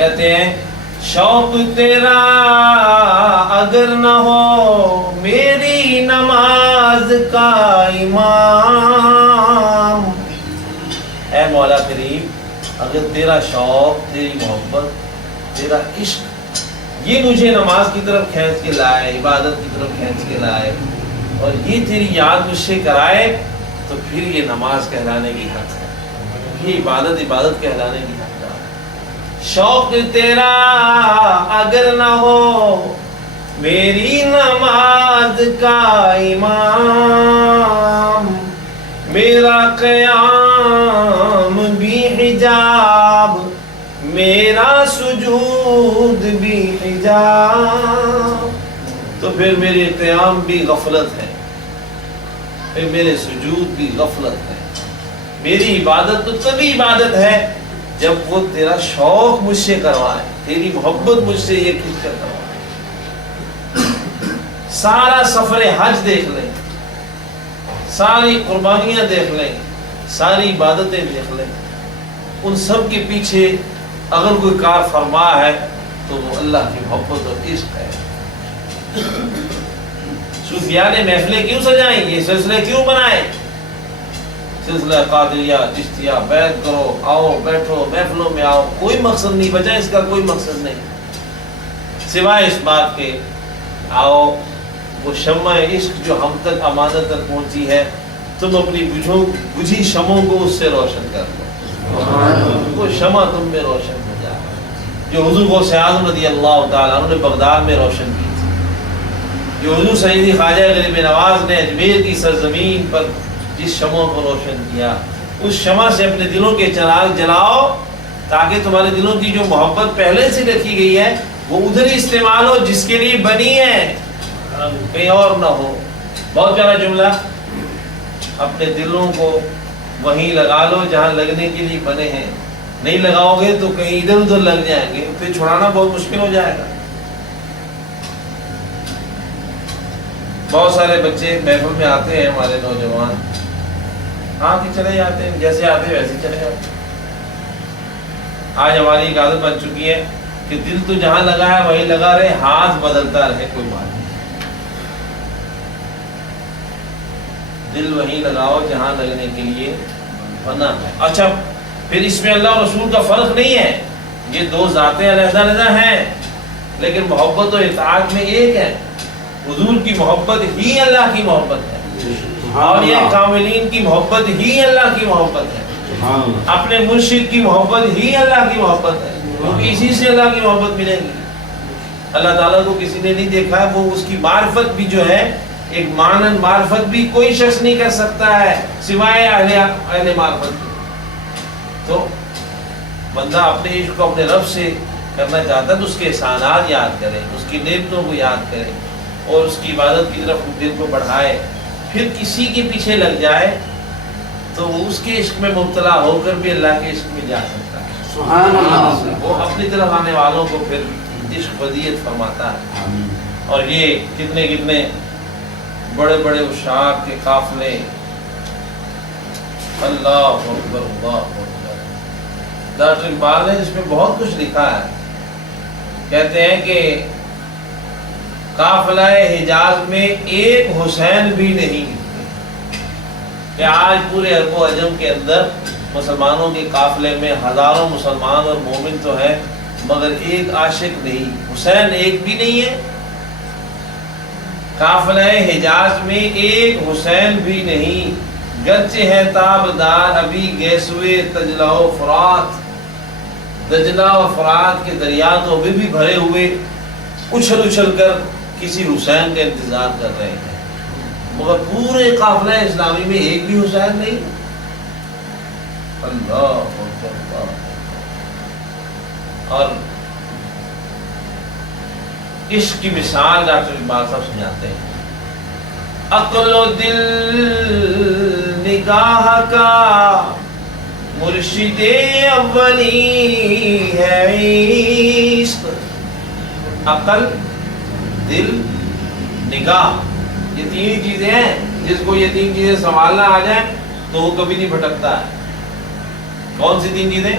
کہتے ہیں شوق تیرا اگر نہ ہو میری نماز کا امام، اے مولا کریم اگر تیرا شوق، تیری محبت، تیرا عشق یہ مجھے نماز کی طرف کھینچ کے لائے، عبادت کی طرف کھینچ کے لائے، اور یہ تیری یاد مجھ سے کرائے، تو پھر یہ نماز کہلانے کی حق ہے، یہ عبادت کہلانے کی حق ہے۔ شوق تیرا اگر نہ ہو میری نماز کا امام، میرا قیام بھی حجاب، میرا سجود بھی حجاب، تو پھر میرے قیام بھی غفلت ہے، پھر میرے سجود بھی غفلت ہے۔ میری عبادت تو تبھی عبادت ہے جب وہ تیرا شوق مجھ سے کروائے، تیری محبت مجھ سے یہ کھینچ کر کروائے۔ سارا سفر حج دیکھ لیں، ساری قربانیاں دیکھ لیں، ساری عبادتیں دیکھ لیں، ان سب کے پیچھے اگر کوئی کار فرما ہے تو وہ اللہ کی محبت اور عشق ہے۔ صوفیاء نے محفلیں کیوں سجائیں، یہ سلسلے کیوں بنائے؟ سلسلہ قادریہ، چشتیہ، بیعت کرو، آؤ بیٹھو محفلوں میں آؤ، کوئی مقصد نہیں بچا، اس کا کوئی مقصد نہیں سوائے اس بات کے آؤ وہ شمع عشق جو ہم تک امانت تک پہنچی ہے، تم اپنی بجھی شمعوں کو اس سے روشن کر دو، وہ شمع تم میں روشن ہو جائے، جو حضور غوث اعظم رضی اللہ تعالیٰ عنہ نے بغداد میں روشن کی تھی، جو حضور سیدی خواجہ غریب نواز نے اجمیر کی سرزمین پر جس شمع کو روشن کیا، اس شمع سے اپنے دلوں کے چراغ جلاؤ تاکہ تمہارے دلوں کی جو محبت پہلے سے رکھی گئی ہے وہ ادھر ہی استعمال ہو جس کے لیے بنی ہے، کہیں اور نہ ہو۔ بہت پیارا جملہ، اپنے دلوں کو وہیں لگا لو جہاں لگنے کے لیے بنے ہیں، نہیں لگاؤ گے تو کہیں ادھر ادھر لگ جائیں گے، پھر چھڑانا بہت مشکل ہو جائے گا۔ بہت سارے بچے محفل میں آتے ہیں، ہمارے نوجوان آ کے چلے جاتے ہیں، جیسے آتے ہیں ویسے چلے جاتے ہیں۔ آج ہماری ایک عادت بن چکی ہے کہ دل تو جہاں لگا ہے وہیں لگا رہے، ہاتھ بدلتا رہے، کوئی بات نہیں، دل وہیں لگاؤ جہاں لگنے کے لیے بنا ہے۔ اچھا پھر اس میں اللہ اور رسول کا فرق نہیں ہے، یہ دو ذاتیں علیحدہ علیحدہ ہیں لیکن محبت و اطاعت میں ایک ہے۔ حضور کی محبت ہی اللہ کی محبت ہے، اور یہ کاملین کی محبت ہی اللہ کی محبت ہے، اپنے مرشد کی محبت ہی اللہ کی محبت ہے، کیونکہ اسی سے اللہ کی محبت ملے گی۔ اللہ تعالیٰ کو کسی نے نہیں دیکھا ہے، وہ اس کی معرفت بھی جو ہے ایک مانند معرفت بھی کوئی شخص نہیں کر سکتا ہے سوائے اہل معرفت کی۔ تو بندہ اپنے عشق کو اپنے رب سے کرنا چاہتا ہے تو اس کے احسانات یاد کرے، اس کی نعمتوں کو یاد کرے اور اس کی عبادت کی طرف دل کو بڑھائے، پھر کسی کے پیچھے لگ جائے تو وہ اس کے عشق میں مبتلا ہو کر بھی اللہ کے عشق میں جا سکتا ہے۔ سبحان اللہ، وہ اپنی طرف آنے والوں کو پھر عشق ودیت فرماتا ہے۔ اور یہ کتنے کتنے بڑے بڑے اشعار کے قافلے، اللہ اکبر اللہ اکبر۔ ڈاکٹر اقبال نے اس میں بہت کچھ لکھا ہے، کہتے ہیں کہ قافلہ حجاز میں ایک حسین بھی نہیں، کہ آج پورے عرب و عجم کے اندر مسلمانوں کے قافلے میں ہزاروں مسلمان اور مومن تو ہیں مگر ایک عاشق نہیں، حسین ایک بھی نہیں ہے۔ قافلہ حجاز میں ایک حسین بھی نہیں، گرچہ ہے تابدار ابھی گیسوئے دجلہ و فرات، دجلہ و فرات کے دریا تو ابھی بھی بھرے ہوئے اچھل اچھل کر کسی حسین کا انتظار کر رہے ہیں، مگر پورے قافلہ اسلامی میں ایک بھی حسین نہیں۔ اللہ اکبر۔ اور عشق کی مثال ڈاکٹر اقبال صاحب سمجھاتے ہیں، عقل و دل نگاہ کا مرشد اولی ہے عشق۔ عقل، دل، نگاہ، یہ تین چیزیں ہیں، جس کو یہ تین چیزیں سنبھالنا آ جائیں تو وہ کبھی نہیں بھٹکتا ہے۔ کون سی تین چیزیں؟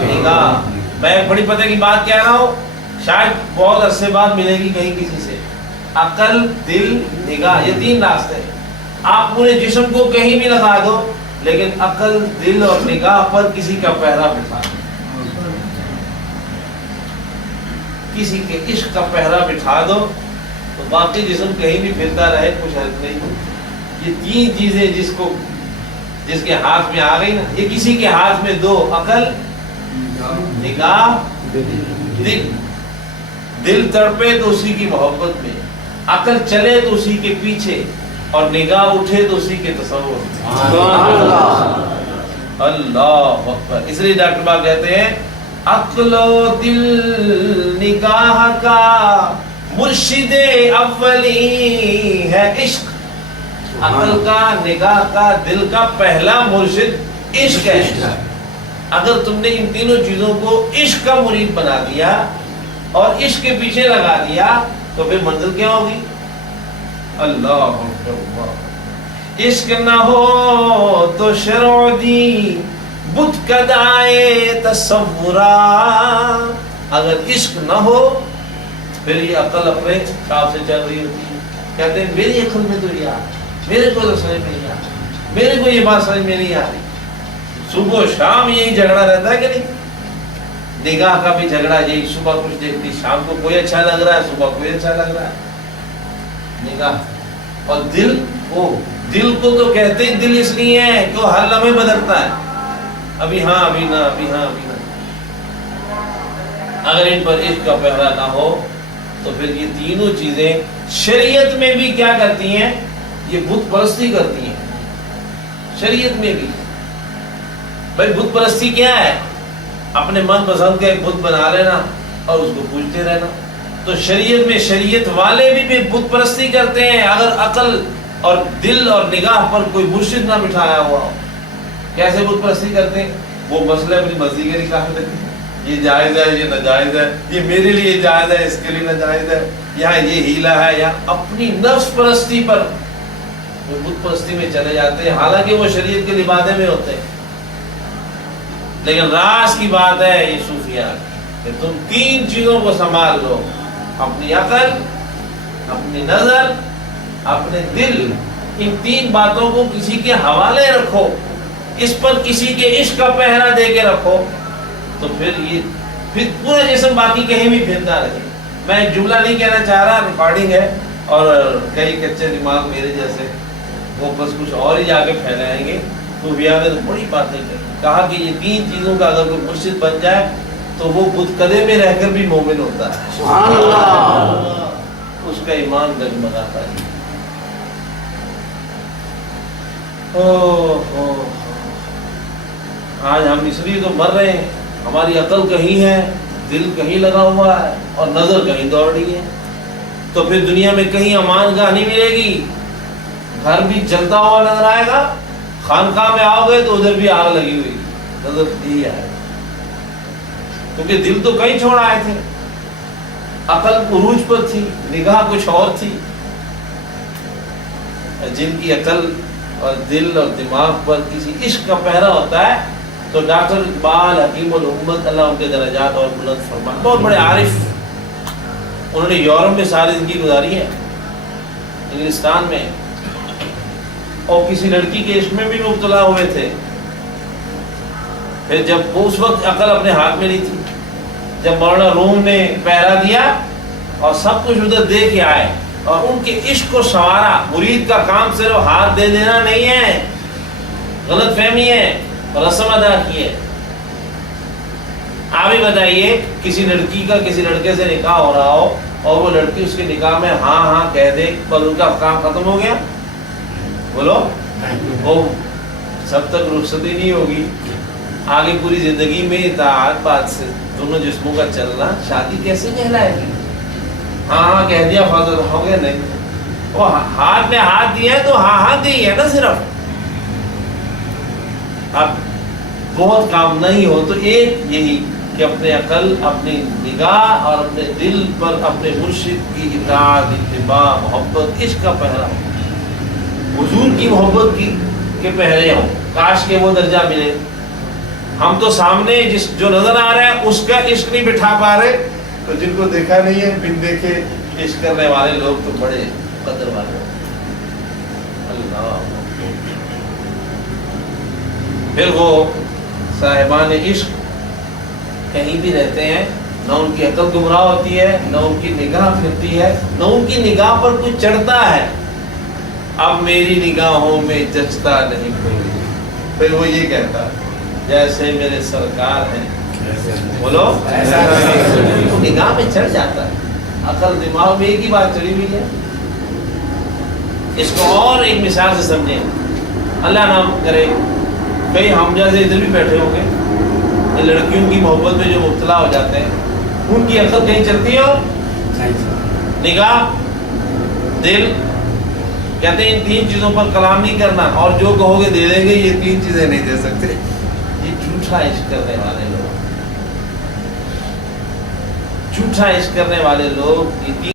نگاہ. میں ایک بڑی پتہ کی بات کہہ رہا ہوں، شاید بہت عرصے بعد ملے گی کہیں کسی سے. عقل، دل، نگاہ، یہ تین راستے ہیں. آپ پورے جسم کو کہیں بھی لگا دو لیکن عقل، دل اور نگاہ پر کسی کا پہرا بٹھا دو، کسی کے عشق کا پہرا بٹھا دو تو باقی جسم کہیں بھی پھرتا رہے کچھ حرج نہیں ہوتی. یہ تین چیزیں جس کے ہاتھ میں آ گئی نا، یہ کسی کے ہاتھ میں دو، عقل، نگاہ، دل. دل تڑپے تو اسی کی محبت میں، عقل چلے تو اسی کے پیچھے، اور نگاہ اٹھے تو اسی کے تصور. اللہ اکبر. اس لیے ڈاکٹر باغ کہتے ہیں عقل و دل نگاہ کا مرشد اولی ہے عشق. عقل کا، نگاہ کا، دل کا پہلا مرشد عشق ہے. اگر تم نے ان تینوں چیزوں کو عشق کا مرید بنا دیا اور عشق کے پیچھے لگا دیا تو پھر منزل کیا ہوگی؟ اللہ اکبر. عشق نہ ہو تو شرع دی بت کدائے تصورا. اگر عشق نہ ہو پھر یہ عقل اپنے حساب سے چل رہی ہوتی ہے. کہتے ہیں میری عقل میں تو یہ آ رہی، میرے کو تو سمجھ میں نہیں آ رہی، میرے کو یہ بات سمجھ میں نہیں آ رہی. صبح و شام یہی جھگڑا رہتا ہے کہ نہیں؟ نگاہ کا بھی جھگڑا یہی، صبح کچھ دیکھتی، شام کو کوئی اچھا لگ رہا ہے، صبح کوئی اچھا لگ رہا ہے. نگاہ اور دل، دل کو تو کہتے ہی دل اس لیے ہے کہ وہ ہر لمحے بدلتا ہے، ابھی ہاں ابھی نہ، ابھی ہاں ابھی نہ. اگر ان پر عشق کا پہرا نہ ہو تو پھر یہ تینوں چیزیں شریعت میں بھی کیا کرتی ہیں؟ یہ بت پرستی کرتی ہیں. شریعت میں بھی بھائی بت پرستی کیا ہے؟ اپنے من پسند کا ایک بت بنا لینا اور اس کو پوجتے رہنا. تو شریعت میں شریعت والے بھی بت پرستی کرتے ہیں اگر عقل اور دل اور نگاہ پر کوئی مرشد نہ بٹھایا ہوا ہو. کیسے بت پرستی کرتے ہیں؟ وہ مسئلہ اپنی مرضی کے نکال دیتے ہیں، یہ جائز ہے، یہ ناجائز ہے، یہ میرے لیے جائز ہے، اس کے لیے ناجائز ہے، یہاں یہ ہیلا ہے، یا اپنی نفس پرستی پر وہ بت پرستی میں چلے جاتے ہیں، حالانکہ وہ شریعت کے لبادے میں ہوتے ہیں. لیکن راز کی بات ہے یہ صوفیات کہ تم تین چیزوں کو سنبھال لو، اپنی عقل، اپنی نظر، اپنے دل. ان تین باتوں کو کسی کے حوالے رکھو، اس پر کسی کے عشق کا پہرا دے کے رکھو تو پھر پورا جسم باقی کہیں بھی پھرتا رہے. میں ایک جملہ نہیں کہنا چاہ رہا، ریکارڈنگ ہے، اور کئی کچے دماغ میرے جیسے وہ بس کچھ اور ہی جا کے پھیلائیں گے. تو نے بڑی باتیں کہا کہ یہ تین چیزوں کا اگر کوئی مرشد بن جائے تو وہ بت کدے میں رہ کر بھی مومن ہوتا ہے. سبحان اللہ. اس کا ایمان ڈگمگاتا ہے. آج ہم اس لیے تو مر رہے ہیں، ہماری عقل کہیں ہے، دل کہیں لگا ہوا ہے اور نظر کہیں دوڑ رہی ہے. تو پھر دنیا میں کہیں امان گاہ نہیں ملے گی. گھر بھی جلتا ہوا نظر آئے گا، خانقاہ میں آؤ گے تو ادھر بھی آگ لگی ہوئی نظر نہیں آئے گا، کیونکہ دل تو کہیں چھوڑ آئے تھے. عقل عروج پر تھی، نگاہ کچھ اور تھی. جن کی عقل اور دل اور دماغ پر کسی عشق کا پہرا ہوتا ہے تو ڈاکٹر اقبال حکیم الامت، اللہ ان کے درجات اور بلند فرمائے، بہت بڑے عارف، انہوں نے یورپ میں ساری زندگی گزاری ہے، انگلستان میں، اور کسی لڑکی کے عشق میں بھی مبتلا ہوئے تھے. پھر جب اس وقت عقل اپنے ہاتھ میں نہیں تھی، جب مولانا روم نے پہرا دیا اور سب کچھ ادھر دے کے آئے اور ان کے عشق کو سنوارا. مرید کا کام صرف ہاتھ دے دینا نہیں ہے، غلط فہمی ہے، رسم ادا کی ہے. آپ ہی بتائیے کسی لڑکی کا کسی لڑکے سے نکاح ہو رہا ہو اور وہ لڑکی اس کے نکاح میں ہاں ہاں کہہ دے پر ان کا کام ختم ہو گیا؟ بولو، وہ سب تک رخصتی نہیں ہوگی، آگے پوری زندگی میں اطاعت بات سے دونوں جسموں کا چلنا، شادی کیسے کہلائے گی؟ ہاں ہاں کہہ دیا فضل ہو گیا؟ نہیں، وہ ہاتھ میں ہاتھ دیا ہے تو ہاں ہاں دی ہے نا صرف. اب بہت کام نہیں ہو تو ایک یہی کہ اپنے عقل، اپنی نگاہ اور اپنے دل پر اپنے مرشد کی اطاعت، اتباع، محبت، عشق کا پہرا، حضور کی محبت کے پہرے ہوں. کاش کہ وہ درجہ ملے. ہم تو سامنے جو نظر آ رہا ہے اس کا عشق نہیں بٹھا پا رہے, تو جن کو دیکھا نہیں ہے بن دیکھے عشق کرنے والے لوگ تو بڑے قدر والے. اللہ. پھر وہ صاحبان عشق کہیں بھی رہتے ہیں, نہ ان کی عقل گمراہ ہوتی ہے, نہ ان کی نگاہ پھرتی ہے, نہ ان کی نگاہ پر کچھ چڑھتا ہے. اب میری نگاہوں میں جچتا نہیں کوئی. پھر وہ یہ کہتا جیسے میرے سرکار ہیں, بولو نگاہ میں چڑھ جاتا ہے. عقل دماغ میں ایک ہی بات چڑھی ہوئی ہے. اس کو اور ایک مثال سے سمجھیں. اللہ نام کرے کئی ہم جیسے ادھر بھی بیٹھے ہوں گے, لڑکیوں کی محبت میں جو مبتلا ہو جاتے ہیں, ان کی عقل کہیں چلتی ہو, نگاہ, دل. کہتے ہیں ان تین چیزوں پر کلام نہیں کرنا, اور جو کہو گے دے دیں گے, یہ تین چیزیں نہیں دے سکتے. یہ جھوٹا عشق کرنے والے لوگ, جھوٹا عشق کرنے والے لوگ